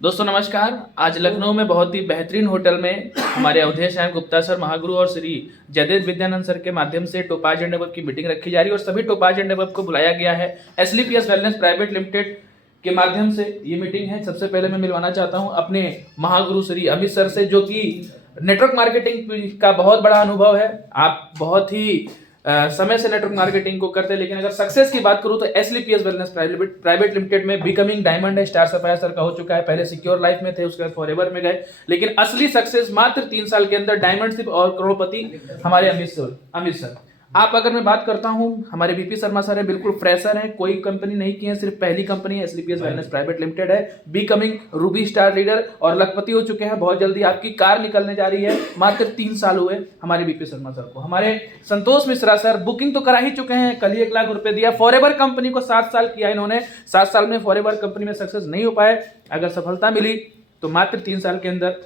दोस्तों नमस्कार। आज लखनऊ में बहुत ही बेहतरीन होटल में हमारे अवधेश नारायण गुप्ता सर, महागुरु और श्री जयदेव विद्यानंद सर के माध्यम से टोपाज एंड अबव की मीटिंग रखी जा रही है और सभी टोपाज एंड अबव को बुलाया गया है। एसलीपीएस वेलनेस प्राइवेट लिमिटेड के माध्यम से ये मीटिंग है। सबसे पहले मैं मिलवाना चाहता हूँ अपने महागुरु श्री अमित सर से, जो कि नेटवर्क मार्केटिंग का बहुत बड़ा अनुभव है। आप बहुत ही समय से नेटवर्क मार्केटिंग को करते हैं, लेकिन अगर सक्सेस की बात करूं तो एसलीपीएस वेलनेस प्राइवेट लिमिटेड में बिकमिंग डायमंड है, स्टार सफायर सर का हो चुका है। पहले सिक्योर लाइफ में थे, उसके बाद फॉरएवर में गए, लेकिन असली सक्सेस मात्र 3 साल के अंदर डायमंड और करोड़पति हमारे अमित सर। आप अगर मैं बात करता हूं, हमारे बीपी शर्मा सर है, बिल्कुल फ्रेशर है, कोई कंपनी नहीं की है, सिर्फ पहली कंपनी है एसलीपीएस वेलनेस प्राइवेट लिमिटेड है। बिकमिंग रूबी स्टार लीडर और लखपति हो चुके हैं। बहुत जल्दी आपकी कार निकलने जा रही है। मात्र 3 साल हुए हमारे बीपी शर्मा सर को। हमारे संतोष मिश्रा सर बुकिंग तो करा ही चुके हैं, कल ही 1 लाख रुपए दिया। फॉरएवर कंपनी को 7 साल किया इन्होंने। 7 साल में फॉरएवर कंपनी में सक्सेस नहीं हो पाए। अगर सफलता मिली तो मात्र 3 साल के अंदर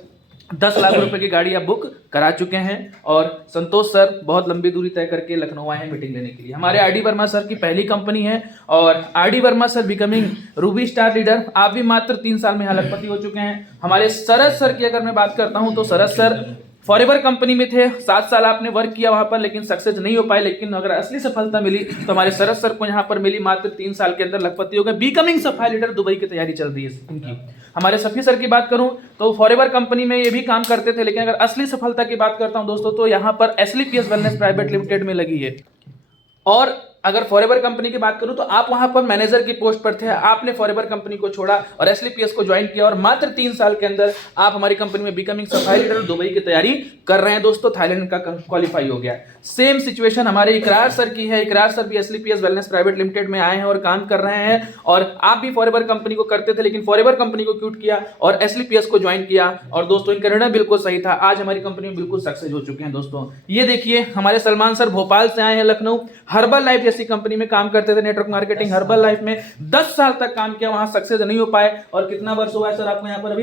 10 लाख रुपए की गाड़ी आप बुक करा चुके हैं। और संतोष सर बहुत लंबी दूरी तय करके लखनऊ आए हैं मीटिंग लेने के लिए। हमारे आरडी वर्मा सर की पहली कंपनी है और RD Verma sir becoming Ruby star leader. आप भी मात्र 3 साल में यहाँ लखपति हो चुके हैं। हमारे सरज सर की अगर मैं बात करता हूँ तो सरज सर फॉरएवर कंपनी में थे। 7 साल आपने वर्क किया वहां पर, लेकिन सक्सेस नहीं हो पाए। लेकिन अगर असली सफलता मिली तो हमारे सरज सर को यहाँ पर मिली। मात्र 3 साल के अंदर लखपति हो गए। बिकमिंग सफाई लीडर दुबई की तैयारी चल रही है इनकी। हमारे सफी सर की बात करूं तो फॉरएवर कंपनी में ये भी काम करते थे, लेकिन अगर असली सफलता की बात करता हूं दोस्तों तो यहाँ पर एसलीपीएस वेलनेस प्राइवेट लिमिटेड में लगी है। और अगर फॉरएवर कंपनी की बात करूं तो आप वहां पर मैनेजर की पोस्ट पर थे। आपने फॉरएवर कंपनी को छोड़ा और एसलीपीएस को ज्वाइन किया और मात्र 3 साल के अंदर आप हमारी कंपनी में बिकमिंग सफाई लीडर दुबई की तैयारी कर रहे हैं दोस्तों। थाईलैंड का क्वालिफाई हो गया। सेम सिचुएशन हमारे इकरार सर की है। इकरार सर भी एसलीपीएस वेलनेस प्राइवेट लिमिटेड में आए हैं और काम कर रहे हैं। और आप भी फॉरएवर कंपनी को करते थे, लेकिन फॉरएवर कंपनी को क्विट किया और एसलीपीएस को ज्वाइन किया। और दोस्तों इनका निर्णय बिल्कुल सही था। आज हमारी कंपनी में बिल्कुल सक्सेस हो चुके हैं दोस्तों। ये देखिए हमारे सलमान सर भोपाल से आए हैं लखनऊ। हर्बल लाइफ जैसी कंपनी में काम करते थे, नेटवर्क मार्केटिंग। हर्बल लाइफ में 10 साल तक काम किया, वहां सक्सेस नहीं हो पाए। और कितना वर्ष हुआ है सर आपको यहाँ पर? अभी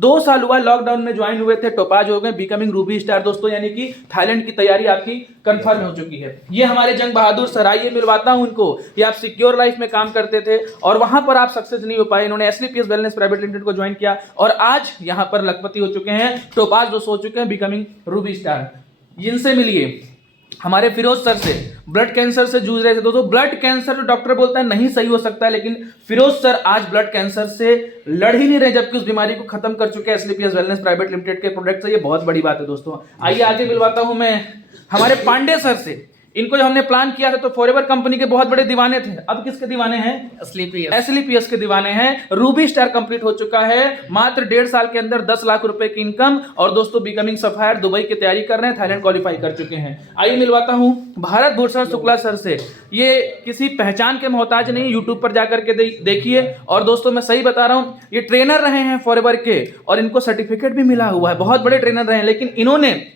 2 साल हुआ। लॉकडाउन में ज्वाइन हुए थे, टोपाज हो गए, बिकमिंग रूबी स्टार दोस्तों। यानी कि थाईलैंड की तैयारी आपकी कंफर्म हो चुकी है। ये हमारे जंग बहादुर सर, आइए मिलवाता हूं उनको। ये आप सिक्योर लाइफ में काम करते थे और वहां पर आप सक्सेस नहीं हो पाए। इन्होंने एसलीपीएस वेलनेस प्राइवेट लिमिटेड को ज्वाइन किया और आज यहां पर लखपति हो चुके हैं। टोपाज दोस्तों हो चुके हैं, बिकमिंग रूबी स्टार। इनसे मिलिए। हमारे फिरोज सर से ब्लड कैंसर से जूझ रहे थे दोस्तों। ब्लड कैंसर जो डॉक्टर बोलता है नहीं सही हो सकता है, लेकिन फिरोज सर आज ब्लड कैंसर से लड़ ही नहीं रहे, जबकि उस बीमारी को खत्म कर चुके हैं एसलीपीएस वेलनेस प्राइवेट लिमिटेड के प्रोडक्ट से। ये बहुत बड़ी बात है दोस्तों। आइए आगे मिलवाता हूं मैं हमारे पांडे सर से। इनको जब हमने प्लान किया था तो फॉरएवर कंपनी के बहुत बड़े दीवाने थे। अब किसके दीवाने हैं? एसलीपीएस के दीवाने हैं। रूबी स्टार कंप्लीट हो चुका है। मात्र 1.5 साल के अंदर 10 लाख रुपए की इनकम। और दोस्तों बिकमिंग सफायर दुबई की तैयारी कर रहे हैं, थाईलैंड क्वालिफाई कर चुके हैं। आइए मिलवाता हूं भारत भूषण शुक्ला सर से। ये किसी पहचान के मोहताज नहीं, यूट्यूब पर जाकर के देखिए। और दोस्तों मैं सही बता रहा हूं, ये ट्रेनर रहे हैं फॉरएवर के और इनको सर्टिफिकेट भी मिला हुआ है। बहुत बड़े ट्रेनर रहे हैं, लेकिन इन्होंने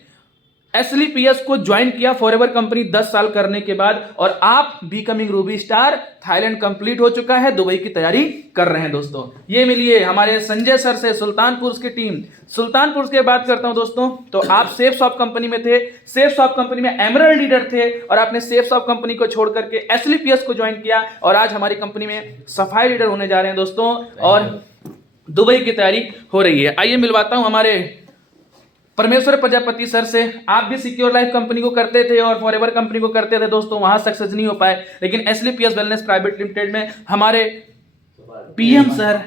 एसलीपीएस को ज्वाइन किया फॉरएवर कंपनी 10 साल करने के बाद। और आप becoming Ruby star, Thailand complete हो चुका है, दुबई की तैयारी कर रहे हैं दोस्तों। ये मिलिए हमारे संजय सर से, सुल्तानपुर की टीम। सुल्तानपुर की बात करता हूं दोस्तों तो आप सेफ शॉप कंपनी में थे। सेफ शॉप कंपनी में एमरल्ड लीडर थे और आपने सेफ शॉप कंपनी को छोड़ करके एसलीपीएस को ज्वाइन किया और आज हमारी कंपनी में सफाई लीडर होने जा रहे हैं दोस्तों। और दुबई की तैयारी हो रही है। आइए मिलवाता हूं हमारे परमेश्वर प्रजापति सर से। आप भी सिक्योर लाइफ कंपनी को करते थे और फॉरएवर कंपनी को करते थे दोस्तों, वहां सक्सेस नहीं हो पाए, लेकिन एसलीपीएस वेलनेस प्राइवेट लिमिटेड में हमारे पीएम सर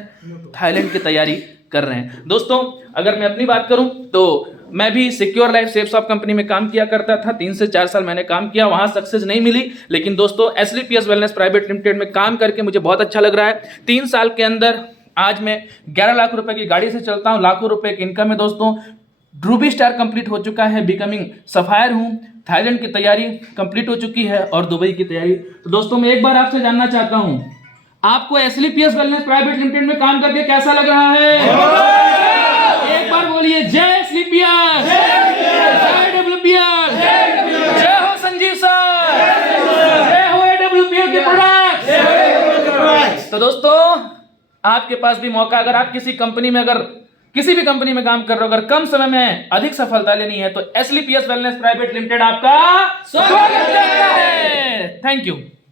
थाईलैंड की तैयारी कर रहे हैं दोस्तों। अगर मैं अपनी बात करूं तो मैं भी secure life safe shop company में काम किया करता था। 3 से 4 साल मैंने काम किया, वहां सक्सेस नहीं मिली, लेकिन दोस्तों एसलीपीएस वेलनेस प्राइवेट लिमिटेड में काम करके मुझे बहुत अच्छा लग रहा है। 3 साल के अंदर आज मैं 11 लाख रुपए की गाड़ी से चलता हूं, लाखों रुपए की इनकम है दोस्तों। रूबी स्टार कंप्लीट हो चुका है, बिकमिंग सफायर हूं, थाईलैंड की तैयारी कंप्लीट हो चुकी है और दुबई की तैयारी। तो दोस्तों मैं एक बार आपसे जानना चाहता हूं, आपको एसलीपीएस वेलनेस प्राइवेट लिमिटेड में काम करके कैसा लग रहा है? एक बार बोलिए जय एसलीपीएस, जय डब्ल्यूपीएस, जय हो संजीव सर, जय हो एडब्ल्यूपीएस के प्रोडक्ट्स। तो दोस्तों आपके पास भी मौका, अगर आप किसी कंपनी में, अगर किसी भी कंपनी में काम कर रहे हो, अगर कम समय में अधिक सफलता लेनी है तो एसलीपीएस वेलनेस प्राइवेट लिमिटेड आपका स्वागत करता है। Thank you.